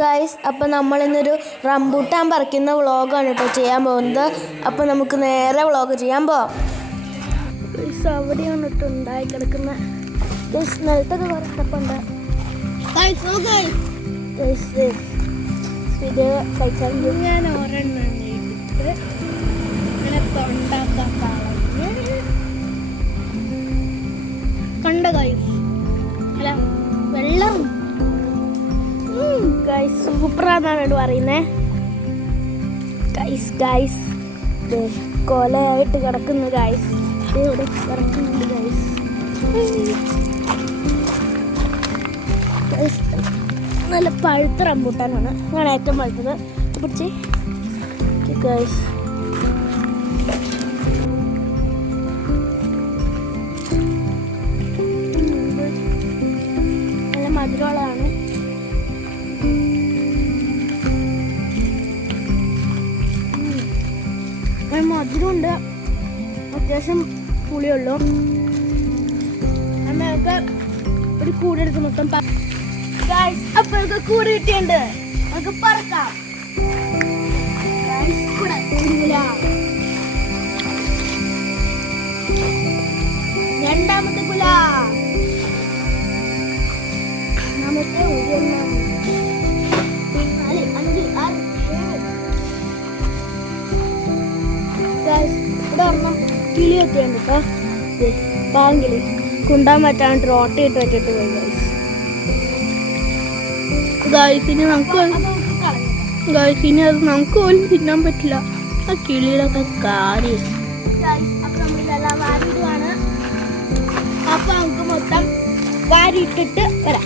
Guys, അപ്പോൾ നമ്മളിന്നൊരു rambutan പറിക്കുന്ന വ്ളോഗാണ് കേട്ടോ ചെയ്യാൻ പോകുന്നത്. അപ്പോൾ നമുക്ക് നേരെ വ്ളോഗ് ചെയ്യാൻ പോവാം. ഗൈസ്, അവിടെയാണ് കേട്ടോ ഉണ്ടായി കിടക്കുന്ന ഗൈസ്. നിലത്തൊക്കെ കുറേ കിടപ്പുണ്ട് ഗൈസ്. ഇത് കഴിച്ചാൽ ഞാൻ ഒരെണ്ണം എടുത്ത് ഇങ്ങനെ തൊണ്ടാക്കാൻ കളഞ്ഞ് കണ്ട ഗൈസ്. അല്ല, വെള്ളം ഗൈസ് സൂപ്പറാന്നാണ് പറയുന്നത്. ഗൈസ് കൊലയായിട്ട് കിടക്കുന്നു ഗൈസ്. ഇവിടെ കിടക്കുന്നുണ്ട് ഗൈസ്. നല്ല പഴുത്ത റംബൂട്ടാനാണ്. ഞാൻ ഏറ്റവും പഴുത്തത് പിടിച്ച് ഗൈസ്. നല്ല മധുരമുള്ളതാണ്. മധുരമുണ്ട്, അത്യാവശ്യം പുളിയുള്ളൂ. നമുക്ക് ഒരു കൂടെടുത്ത് മൊത്തം അപ്പൊ നമുക്ക് കൂട് കിട്ടിയുണ്ട്. നമുക്ക് പറക്കാം. രണ്ടാമത്തെ കുല, നമുക്ക് ഇവിടെ ഒരെണ്ണം കിളി വെക്കുന്നുണ്ട് കേട്ടോ. പാങ്കിളി കുണ്ടാൻ പറ്റാണ്ട് റോട്ടയിട്ട് വെച്ചിട്ട് പോയി ഗൈസിന് അത് നമുക്ക് പോലും തിന്നാൻ പറ്റില്ല. ആ കിളികളൊക്കെ കാര്യം. അപ്പൊ നമ്മളിതെല്ലാം വാരിയിടുവാണ്. അപ്പൊ നമുക്ക് മൊത്തം വാരിയിട്ടിട്ട് വരാം.